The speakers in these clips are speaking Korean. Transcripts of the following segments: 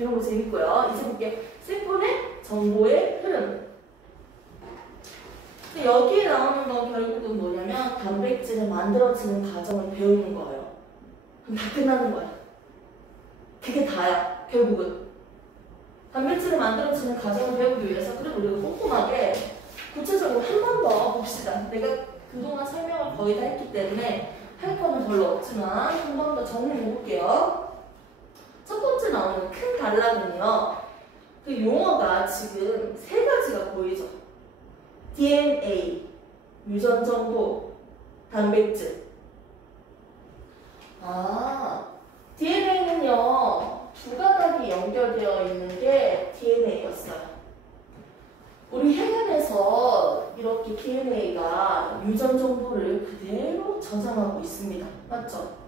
이런 거 재밌고요. 이제 볼게요. 세포의 정보의 흐름. 여기에 나오는 건 결국은 뭐냐면 단백질을 만들어지는 과정을 배우는 거예요. 그럼 다 끝나는 거야. 그게 다야. 결국은. 단백질을 만들어지는 과정을 배우기 위해서 그래도 우리가 꼼꼼하게 구체적으로 한 번 더 봅시다. 내가 그동안 설명을 거의 다 했기 때문에 할 거는 별로 없지만 한 번 더 정리해 볼게요. 첫 번째 나오는 큰 단락은요. 그 용어가 지금 세 가지가 보이죠. DNA, 유전정보, 단백질. DNA는요. 두 가닥이 연결되어 있는 게 DNA였어요. 우리 혈관에서 이렇게 DNA가 유전 정보를 그대로 저장하고 있습니다. 맞죠?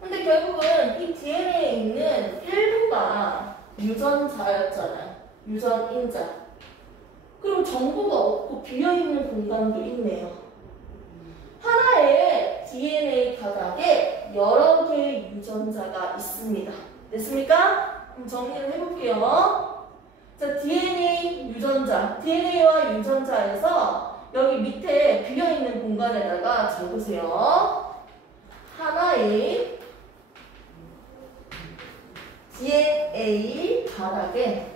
근데 결국은 이 DNA에 있는 일부가 유전자였잖아요. 유전인자. 그리고 정보가 없고 비어있는 공간도 있네요. 하나의 DNA 가닥에 여러 개의 유전자가 있습니다. 됐습니까? 그럼 정리를 해볼게요. 자, DNA 유전자. DNA와 유전자에서 여기 밑에 비어있는 공간에다가 적으세요. 하나의 DNA 가닥에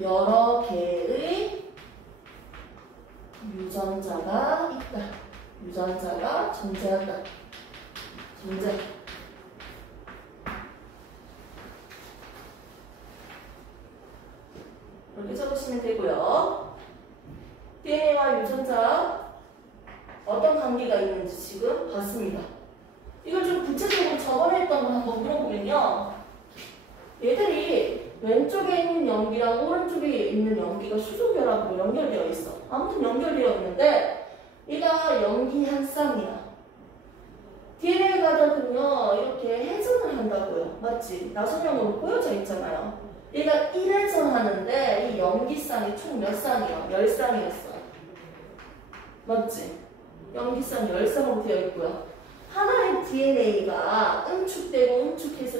여러 개의 유전자가 있다. 유전자가 존재한다. 존재. 이렇게 적으시면 되고요. DNA와 유전자 어떤 관계가 있는지 지금 봤습니다. 이걸 좀 구체적으로 저번에 했던 거 한번 물어보면요. 얘들이 왼쪽에 있는 연기랑 오른쪽에 있는 연기가 수소결합으로 연결되어 있어. 아무튼 연결되어 있는데 얘가 연기 한 쌍이야. DNA 가닥은요 이렇게 회전을 한다고요. 맞지? 나선형으로 보여져 있잖아요. 얘가 1회전 하는데 이 연기쌍이 총 몇 쌍이야? 10쌍이었어. 맞지? 연기쌍 10쌍으로 되어 있고요. 하나의 DNA가 응축되고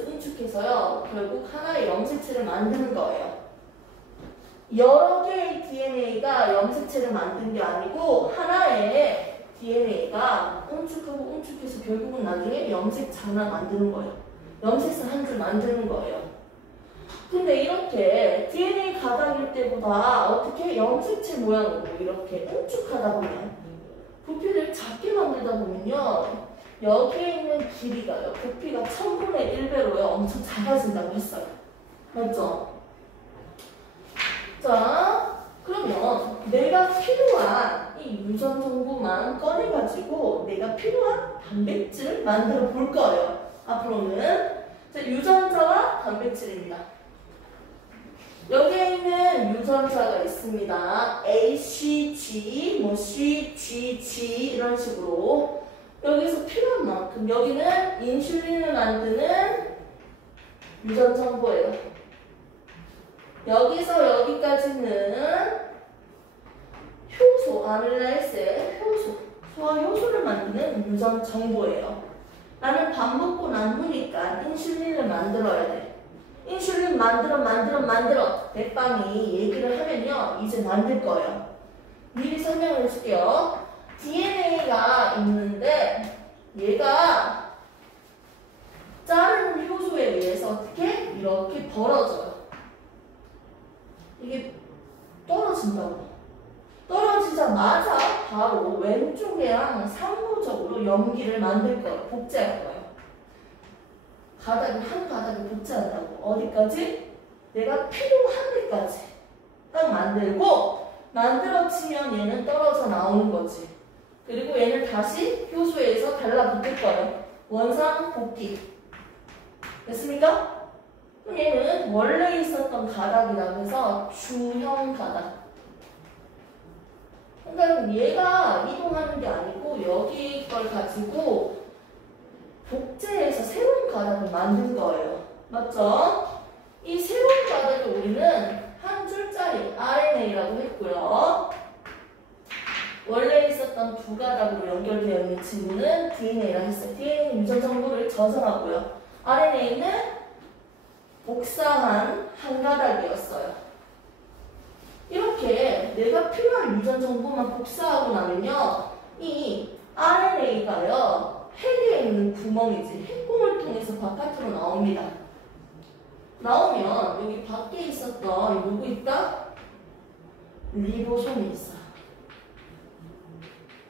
응축해서요. 결국 하나의 염색체를 만드는 거예요. 여러 개의 DNA가 염색체를 만든 게 아니고 하나의 DNA가 응축해서 결국은 나중에 염색체 하나 만드는 거예요. 염색체 한 줄 만드는 거예요. 근데 이렇게 DNA 가닥일 때보다 어떻게 염색체 모양으로 이렇게 응축하다 보면 부피를 작게 만들다 보면요. 여기에 있는 길이가요. 부피가 1000분의 1배로요. 엄청 작아진다고 했어요. 맞죠? 자, 그러면 내가 필요한 이 유전 정보만 꺼내가지고 내가 필요한 단백질을 만들어 볼 거예요. 앞으로는. 자, 유전자와 단백질입니다. 여기에 있는 유전자가 있습니다. A, C, G, 뭐 C, G, G 이런 식으로 여기서 필요한 만큼 여기는 인슐린을 만드는 유전 정보예요. 여기서 여기까지는 효소, 아밀라이스의 효소, 소화 효소를 만드는 유전 정보예요. 나는 밥 먹고 난 후니까 인슐린을 만들어야 돼. 인슐린 만들어 대빵이 얘기를 하면요 이제 만들 거예요. 미리 설명을 해줄게요. DNA가 있는데 얘가 자르는 효소에 의해서 어떻게 이렇게 벌어져요. 이게 떨어진다고. 떨어지자마자 바로 왼쪽이랑 상호적으로 염기를 만들 거예요. 복제할 거예요. 한 가닥을 복제한다고. 어디까지? 내가 필요한 데까지 딱 만들고 만들어지면 얘는 떨어져 나오는 거지. 그리고 얘는 다시 효소에서 달라붙을 거예요. 원상 복귀. 됐습니까? 그럼 얘는 원래 있었던 가닥이라고 해서 주형 가닥. 그러니까 얘가 이동하는 게 아니고 여기 걸 가지고 복제해서 새로운 가닥을 만든 거예요. 맞죠? 이 새로운 가닥을 우리는 한 줄짜리 RNA라고 했고요. 원래 있었던 두 가닥으로 연결되어 있는 친구는 DNA라 했어요. DNA는 유전 정보를 저장하고요. RNA 가정에 있는 복사한 한 가닥이었어요. 이렇게 내가 필요한 유전 정보만 복사하고 나면요, 이 RNA가요, 핵에 있는 구멍이지, 핵공을 통해서 바깥으로 나옵니다. 나오면 여기 밖에 있었던 누구 있다? 리보솜이 있어요.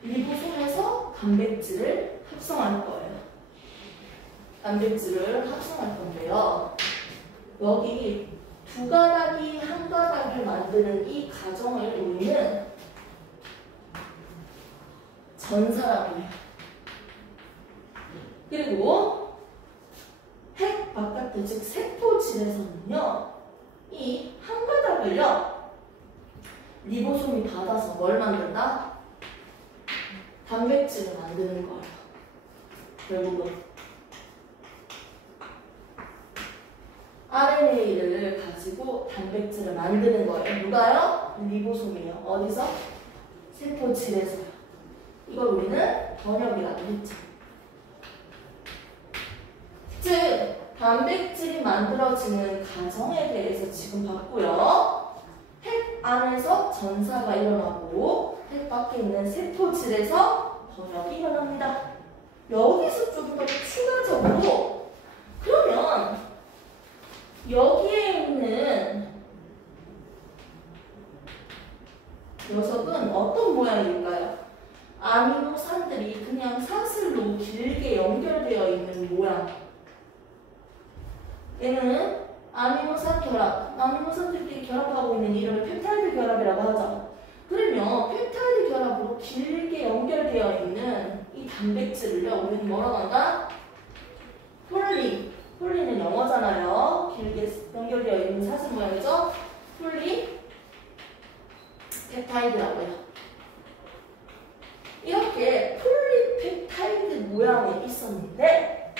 리보솜에서 단백질을 합성할 거예요. 단백질을 합성할 건데요. 여기 두 가닥이 한 가닥을 만드는 이 과정을 우리는 전사라고 해요. 그리고 핵 바깥에, 즉 세포질에서는요, 이 한 가닥을요, 리보솜이 받아서 뭘 만든다? 단백질을 만드는 거예요. 결국은 RNA를 가지고 단백질을 만드는 거예요. 누가요? 리보솜이요. 어디서? 세포질에서요. 이걸 우리는 번역이라고 했죠. 즉, 단백질이 만들어지는 과정에 대해서 지금 봤고요. 핵 안에서 전사가 일어나고 핵 밖에 있는 세포질에서 번역이 일어납니다. 여기서 좀 더 추가적으로, 그러면 여기에 있는 녀석은 어떤 모양일까요? 아미노산들이 그냥 사슬로 길게 연결되어 있는 모양. 얘는 아미노산 결합, 아미노산들끼리 결합하고 있는 이름을 펩타이드 결합이라고 하죠. 그러면 펩타이드 결합으로 길게 연결되어 있는 이 단백질을요, 우리는 뭐라고 한다? 폴리는 영어잖아요. 길게 연결되어 있는 사슬 모양이죠. 폴리펩타이드라고 해요. 이렇게 폴리펩타이드 모양이 있었는데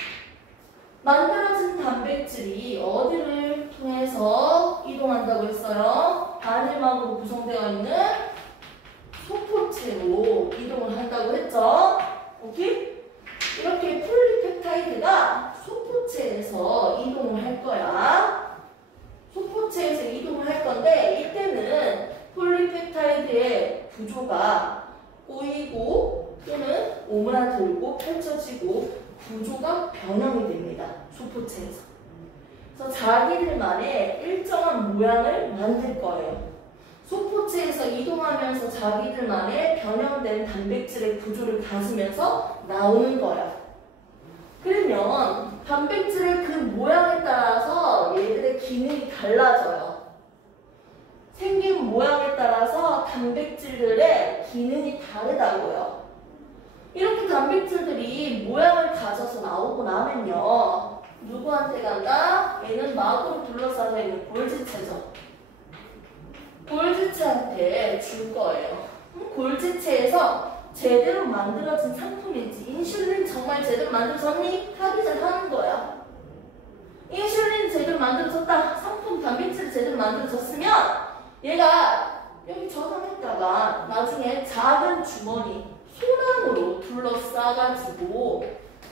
만들어진 단백질이 어디를 통해서 이동한다고 했어요? 단일막으로 구성되어 있는 소포체로 이동을 한다고 했죠. 오케이? 이렇게 폴리펩타이드가 소포체에서 이동을 할 거야. 소포체에서 이동을 할 건데 이때는 폴리펩타이드의 구조가 꼬이고 또는 오므라들고 펼쳐지고 구조가 변형이 됩니다. 소포체에서. 그래서 자기들만의 일정한 모양을 만들 거예요. 소포체에서 이동하면서 자기들만의 변형된 단백질의 구조를 가지면서 나오는 거야. 그러면 단백질의 그 모양에 따라서 얘들의 기능이 달라져요. 생긴 모양에 따라서 단백질들의 기능이 다르다고요. 이렇게 단백질들이 모양을 가져서 나오고 나면요, 누구한테 간다? 얘는 막으로 둘러싸여 있는 골지체죠. 골지체한테 줄 거예요. 골지체에서 제대로 만들어진 상품인지, 인슐린 정말 제대로 만들어졌니? 확인을 하는 거야. 인슐린 제대로 만들어졌다. 상품 단백질 제대로 만들어졌으면 얘가 여기 저장했다가 나중에 작은 주머니, 소나무로 둘러싸가지고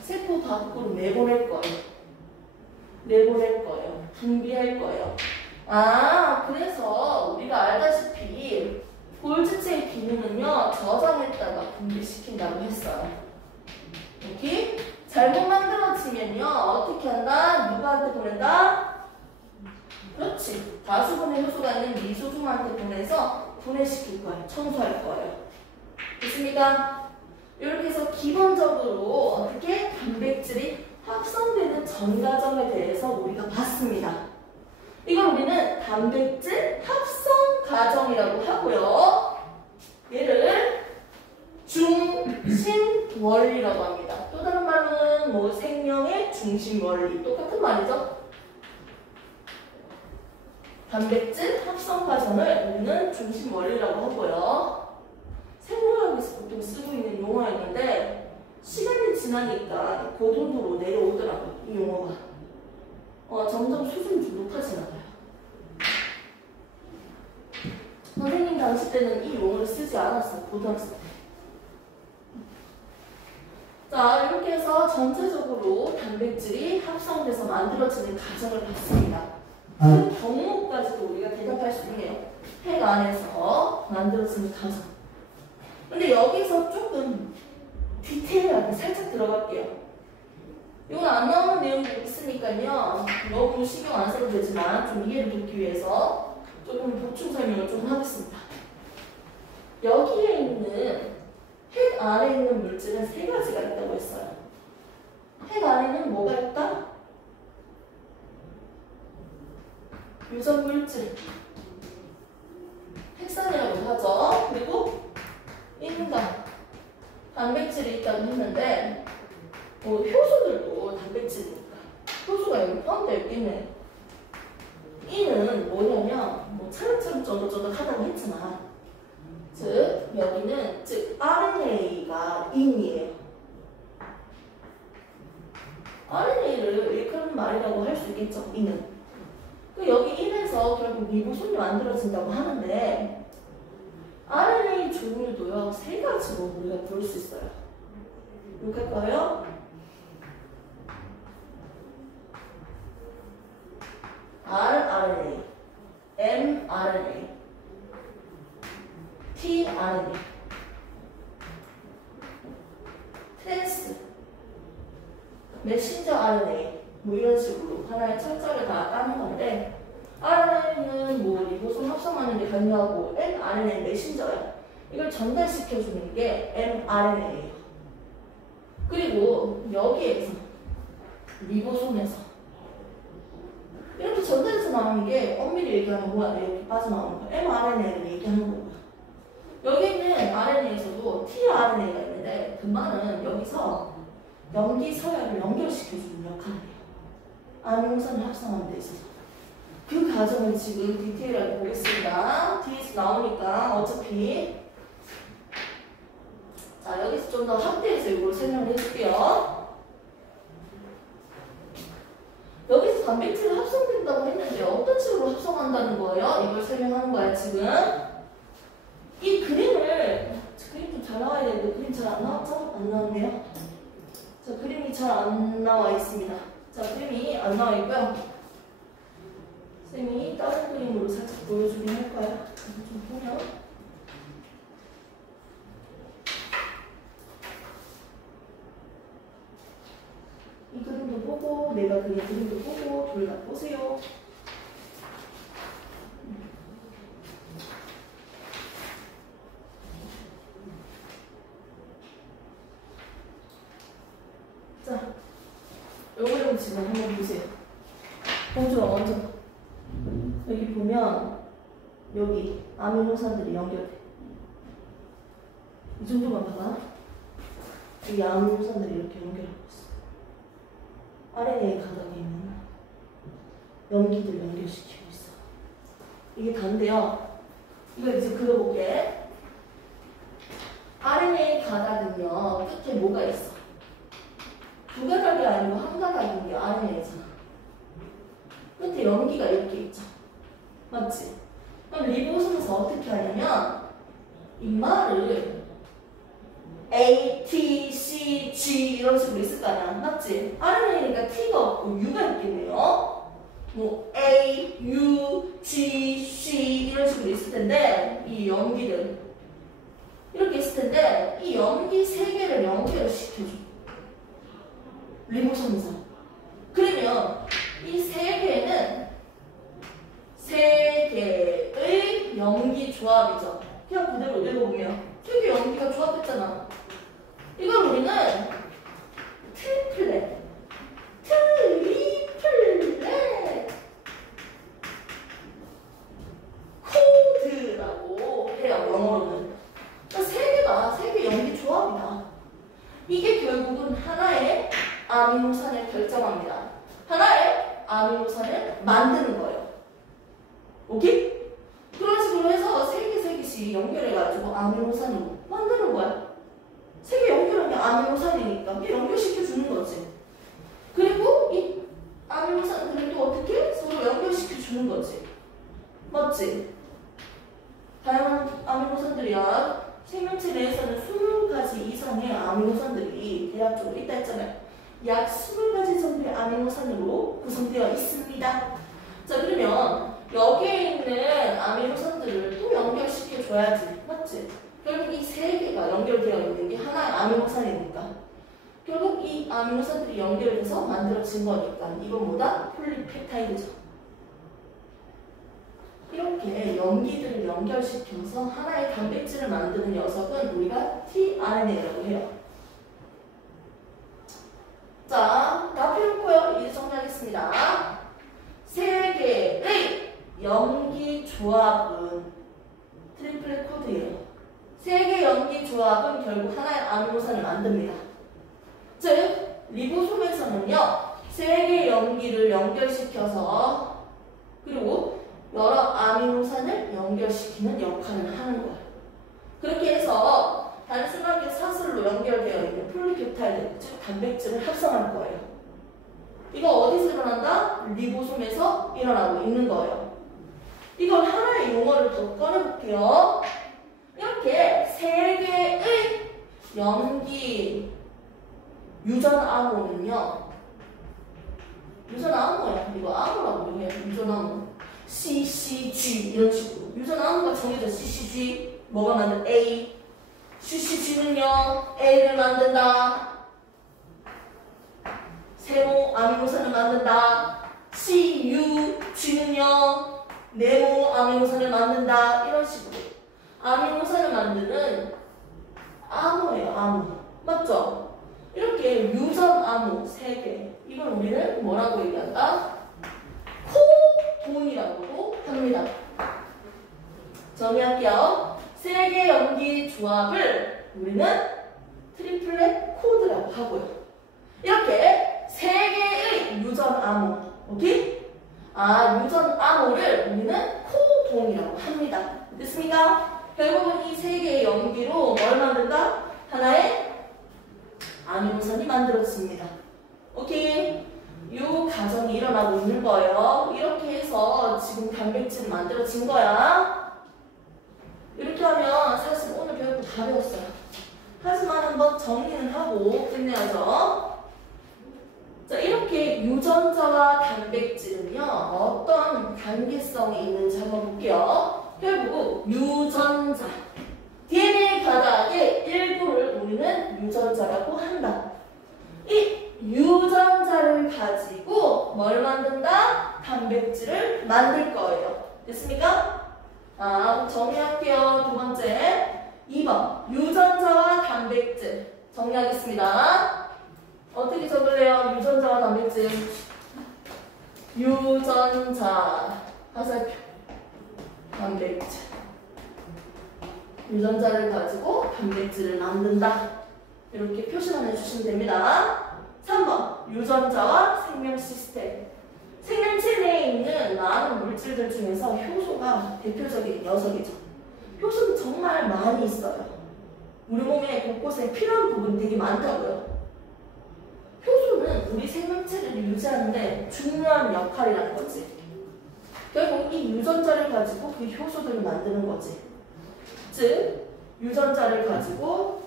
세포 밖으로 내보낼 거예요. 분비할 거예요. 아, 그래서 우리가 알다시피 골지체의 기능은요, 저장했다가 분비시킨다고 했어요. 오케이? 잘못 만들어지면요, 어떻게 한다? 누구한테 보낸다? 그렇지. 다수분해 효소가 있는 리소솜한테 보내서 분해시킬 거예요. 청소할 거예요. 됐습니까? 이렇게 해서 기본적으로 어떻게 단백질이 합성되는 전 과정에 대해서 우리가 봤습니다. 이걸 우리는 단백질 합성 과정이라고 하고요. 얘를 중심 원리라고 합니다. 또 다른 말로는 뭐 생명의 중심 원리, 똑같은 말이죠. 단백질 합성 과정을 우리는 중심 원리라고 하고요. 생물학에서 보통 쓰고 있는 용어였는데 시간이 지나니까 고등도로 내려오더라고요. 이 용어가. 점점 수준이 좀 높아지나 봐요. 선생님 당시 때는 이 용어를 쓰지 않았어요. 고등학생 때. 자, 이렇게 해서 전체적으로 단백질이 합성돼서 만들어지는 과정을 봤습니다. 그 덕목까지도 우리가 대답할 수 있네요. 핵 안에서 만들어지는 과정. 근데 여기서 조금 디테일하게 살짝 들어갈게요. 이건 안 나오는 내용도 있으니까요. 너무 신경 안 써도 되지만 좀 이해를 돕기 위해서 조금 보충 설명을 좀 하겠습니다. 여기에 있는 핵 안에 있는 물질은 세 가지가 있다고 했어요. 핵 안에는 뭐가 있다? 유전 물질, 핵산이라고 하죠. 그리고 인간, 단백질이 있다고 했는데 효소들도 단백질이니까 효소가 여기 포함되어 있겠네. 이는 뭐냐면 차근차근 쩌덕쩌덕하다고 했잖아. 즉 여기는 RNA가 인이에요. RNA를 일컫는 말이라고 할 수 있겠죠. 인은. 여기 인에서 결국 리보솜이 만들어진다고 하는데 RNA 종류도요 3가지로 우리가 볼 수 있어요. 기억할까요? rRNA, mRNA, tRNA, 트랜스, 메신저 RNA 이런 식으로 하나의 철자를 다 따는 건데 RNA는 리보솜 합성하는 데 관여하고 mRNA 메신저야. 이걸 전달시켜주는 게 mRNA예요. 그리고 여기에서 리보솜에서 이렇게 전달해서 나오는 게 엄밀히 얘기하면 뭐야? 이렇게 빠져나오는 거야. mRNA를 얘기하는 거고요. 여기 있는 RNA에서도 tRNA가 있는데 그 말은 여기서 염기 서열을 연결시켜주는 역할을 해요. 아미노산을 합성하는 데 있어서. 그 과정을 지금 디테일하게 보겠습니다. 뒤에서 나오니까 어차피 자 여기서 좀 더 확대해서 이걸 설명을 해줄게요. 여기서 단백질이 합성된다고 했는데 어떤 식으로 합성한다는 거예요? 이걸 설명하는 거야 지금. 이 그림을 그림 좀 잘 나와야 되는데 그림 잘 안 나왔죠? 안 나왔네요. 자 그림이 잘 안 나와 있습니다. 자 그림이 안 나와 있고요. 쌤이 다른 그림으로 살짝 보여주긴 할 거야. 좀 보면 이 그림도 보고 내가 그린 그림도 보고 둘 다 보세요. 자, 요거를 지금 한번 보세요. 공주가 먼저 여기 보면 여기 아미노산들이 연결돼. 이 정도만 봐봐. 여기 아미노산들이 이렇게 연결하고 있어. RNA 가닥에 있는 염기들 연결시키고 있어. 이게 다인데요. 이걸 이제 그려볼게. RNA 가닥은요, 끝에 뭐가 있어? 두 가닥이 아니고 한 가닥인 게 RNA잖아. 끝에 염기가 이렇게 있죠. 맞지? 그럼 리보솜에서 어떻게 하냐면 이 말을 A, T, C, G 이런 식으로 있을 거 아니야. 맞지? RNA니까 T가 없고 U가 있겠네요. A, U, G, C 이런 식으로 있을 텐데 이 염기들 이렇게 있을 텐데 이 염기 3개를 연결을 시켜줘. 리보솜에서. 그러면 이 3개는 3개의 염기 조합이죠. 그냥 그대로 읽어보면 3개 염기가 조합했잖아. 이걸 우리는 트리플렛 코드라고 해요. 영어로는. 그러니까 3개 염기 조합이다. 이게 결국은 하나의 아미노산을 결정합니다. 하나의 아미노산을 만드는 거예요. 오케이? 그런 식으로 해서 3개씩 연결해가지고 아미노산으로 만드는 거야. 3개 연결한 게 아미노산이니까 연결시켜주는 거지. 그리고 이 아미노산들을 또 어떻게? 서로 연결시켜주는 거지. 맞지? 다양한 아미노산들이야. 생명체 내에서는 20가지 이상의 아미노산들이 대략적으로 있다 했잖아요. 약 20가지 정도의 아미노산으로 구성되어 있습니다. 자, 그러면 여기에 있는 아미노산들을 또 연결시켜줘야지. 맞지? 결국 이 세 개가 연결되어 있는 게 하나의 아미노산이니까. 결국 이 아미노산들이 연결돼서 만들어진 거니까 이건 뭐다? 폴리펩타이드죠. 이렇게 염기들을 연결시켜서 하나의 단백질을 만드는 녀석은 우리가 tRNA라고 해요. 자, 다 펴놓고요. 이제 정리하겠습니다. 세 개의 염기 조합은 트리플렛 코드예요. 세 개의 염기 조합은 결국 하나의 아미노산을 만듭니다. 즉, 리보솜에서는요, 세 개의 염기를 연결시켜서 그리고 여러 아미노산을 연결시키는 역할을 하는 거예요. 그렇게 해서 단순하게 사슬로 연결되어 있는 폴리펩타이드, 즉 단백질을 합성할 거예요. 이거 어디서 일어난다? 리보솜에서 일어나고 있는 거예요. 이걸 하나의 용어를 더 꺼내볼게요. 이렇게 세 개의 염기 유전 암호는요. 유전 암호야. 이거 암호라고 해요. 유전 암호. CCG 이런 식으로. 유전 암호가 정해져. CCG 뭐가 만든 A. CCG는요. A를 만든다. 세모 아미노산을 만든다. CUG는요. 네모 아미노산을 만든다. 이런 식으로. 아미노산을 만드는 암호예요. 암호. 맞죠? 이렇게 유전 암호 3개. 이걸 우리는 뭐라고 얘기한다? 코돈이라고도 합니다. 정리할게요. 3개 염기 조합을 우리는 트리플렛 코드라고 하고요. 이렇게 3개의 유전 암호. 오케이? 유전 암호를 우리는 코돈이라고 합니다. 됐습니까? 결국은 이 3개의 염기로 뭘 만든다? 하나의 아미노산이 만들어집니다. 오케이? 이 과정이 일어나고 있는 거예요. 이렇게 해서 지금 단백질이 만들어진 거야. 이렇게 하면 사실 오늘 배울 거 다 배웠어요. 하지만 한번 정리는 하고 끝내야죠. 자, 이렇게 유전자와 단백질은요, 어떤 관계성이 있는지 한번 볼게요. 결국 유전자, DNA 바닥의 일부를 우리는 유전자라고 한다. 이 유전자를 가지고 뭘 만든다? 단백질을 만들 거예요. 됐습니까? 정리할게요. 두 번째 2번 유전자와 단백질 정리하겠습니다. 어떻게 적을래요? 유전자와 단백질. 유전자 화살표 단백질. 유전자를 가지고 단백질을 만든다. 이렇게 표시만 해주시면 됩니다. 3번 유전자와 생명 시스템. 생명체 내에 있는 많은 물질들 중에서 효소가 대표적인 녀석이죠. 효소는 정말 많이 있어요. 우리 몸에 곳곳에 필요한 부분이 되게 많다고요. 효소는 우리 생명체를 유지하는데 중요한 역할이라는 거지. 결국 이 유전자를 가지고 그 효소들을 만드는 거지. 즉, 유전자를 가지고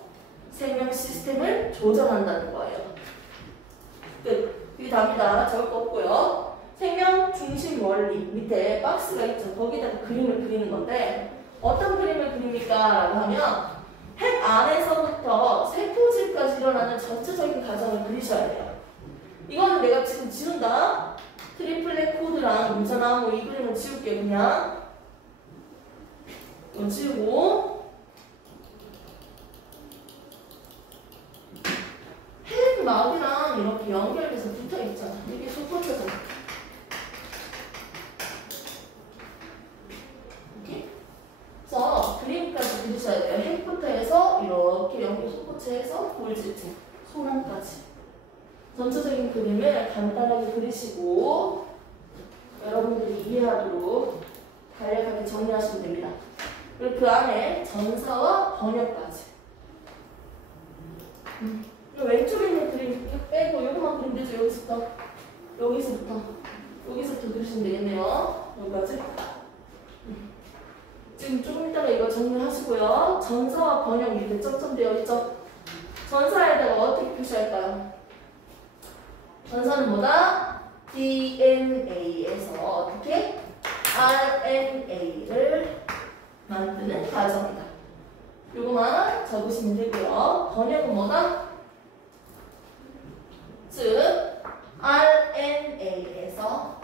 생명 시스템을 조절한다는 거예요. 끝. 이게 답니다. 적을 거 없고요. 생명 중심 원리 밑에 박스가 있죠. 거기다가 그림을 그리는 건데 어떤 그림을 그립니까? 라고 하면 핵 안에서부터 세포질까지 일어나는 전체적인 과정을 그리셔야 돼요. 이거는 내가 지금 지운다. 트리플렛 코드랑 유전암호 이 그림을 지울게요. 그냥 이거 지우고 핵막이랑 이렇게 연결돼서 붙어있잖아. 이게 속붙여서 이렇게 그래서 그림까지 그리셔야 돼요. 핵부터 해서 이렇게 연결 속붙여해서 골지층 소란까지 전체적인 그림을 간단하게 그리시고 여러분들이 이해하도록 간략하게 정리하시면 됩니다. 그리고 그 안에 전사와 번역까지. 왼쪽에 있는 그림 빼고 요거만 그리면 되죠. 여기서부터 그리시면 되겠네요. 여기까지. 지금 조금 이따가 이거 정리하시고요. 전사와 번역 밑에 점점 되어 있죠? 전사에다가 어떻게 표시할까요? 전사는 뭐다? DNA에서 어떻게? RNA를 만드는 과정이다. 요거만 적으시면 되고요. 번역은 뭐다? 즉 RNA에서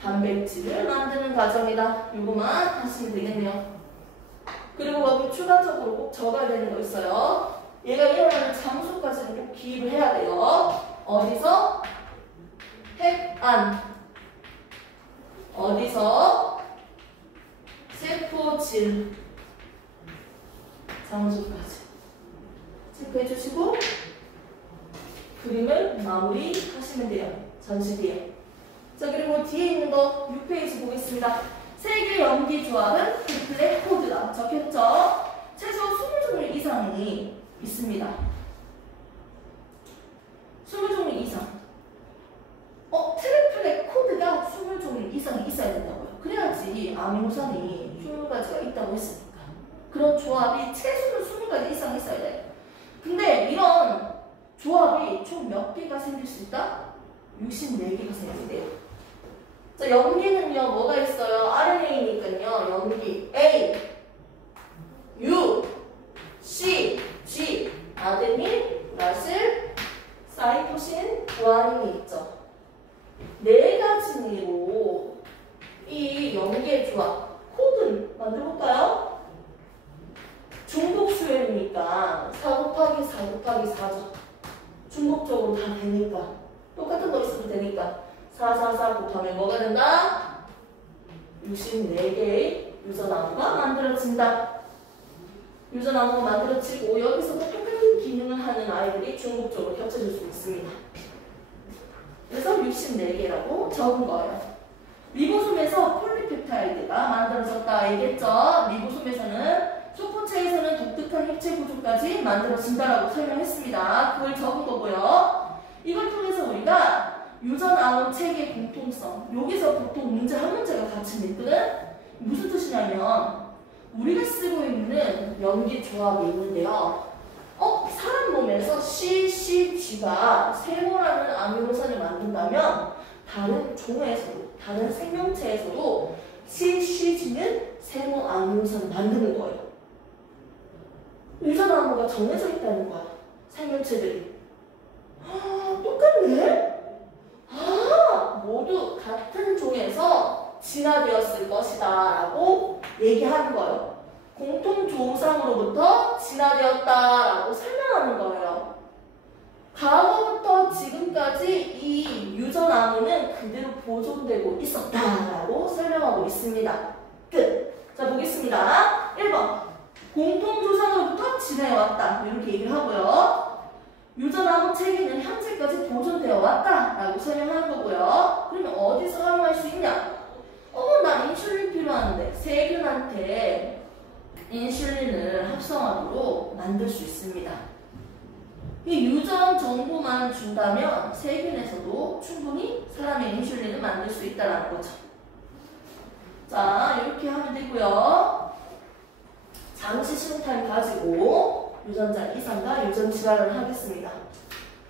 단백질을 만드는 과정이다. 요거만 하시면 되겠네요. 그리고 여기 추가적으로 꼭 적어야 되는 거 있어요. 얘가 일어나는 장소까지는 꼭 기입을 해야 돼요. 어디서? 핵안. 어디서? 세포질. 장소까지. 체크해 주시고 그림을 마무리 하시면 돼요. 전시 뒤에. 자, 그리고 뒤에 있는 거 6페이지 보겠습니다. 세계 염기 조합은 트리플렛 코드다. 적혔죠? 최소 20종류 이상이 있습니다. 20종류 이상. 트리플렛 코드가 20종류 이상이 있어야 된다고요. 그래야지 아미노산이 20가지가 있다고 했으니까. 그런 조합이 최소는 20가지 이상 있어야 돼요. 근데 이런 조합이 총 몇 개가 생길 수 있다? 64개가 생긴대요. 자, 염기는요, 뭐가 있어요? RNA니까요, 염기. A, U, C, G, 아데닌, 라실, 사이토신, 구아닌이 있죠. 네 가지로 이 염기의 조합, 코드 만들어볼까요? 중복 수열이니까 4 곱하기 4 곱하기 4죠. 중복적으로 다 되니까. 똑같은 거 있어도 되니까. 4, 4, 4 곱하면 뭐가 된다? 64개의 유전나무가 만들어진다. 유전나무가 만들어지고 여기서도 똑같은 기능을 하는 아이들이 중복적으로 겹쳐질 수 있습니다. 그래서 64개라고 적은 거예요. 리보솜에서 폴리펩타이드가 만들어졌다 얘기했죠. 리보솜에서는 소포체에서는 독특한 입체 구조까지 만들어진다라고 설명했습니다. 그걸 적은 거고요. 이걸 통해서 우리가 유전아원 체계 공통성, 여기서 보통 문제 한 문제가 같이 있거든. 무슨 뜻이냐면 우리가 쓰고 있는 염기 조합이 있는데요. 사람 몸에서 CCG가 세모라는 아미노산을 만든다면 다른 종에서도, 다른 생명체에서도 CCG는 세모 아미노산을 만드는 거예요. 유전나무가 정해져 있다는 거야. 생명체들이. 똑같네? 모두 같은 종에서 진화되었을 것이다 라고 얘기하는 거예요. 공통 조상으로부터 진화되었다 라고 설명하는 거예요. 과거부터 지금까지 이 유전나무는 그대로 보존되고 있었다 라고 설명하고 있습니다. 끝. 자, 보겠습니다. 1번. 공통조상으로부터 진화해왔다. 이렇게 얘기를 하고요. 유전나무 체계는 현재까지 보존되어 왔다라고 설명하는 거고요. 그러면 어디서 활용할 수 있냐? 나 인슐린 필요한데 세균한테 인슐린을 합성하도록 만들 수 있습니다. 이 유전 정보만 준다면 세균에서도 충분히 사람의 인슐린을 만들 수 있다는 거죠. 자, 이렇게 하면 되고요. 잠시 시간 타임 가지고 유전자 이상과 유전 질환을 하겠습니다.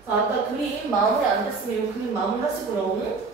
자, 아까 그림 마무리 안 됐으면 이 그림 마무리 하시고요.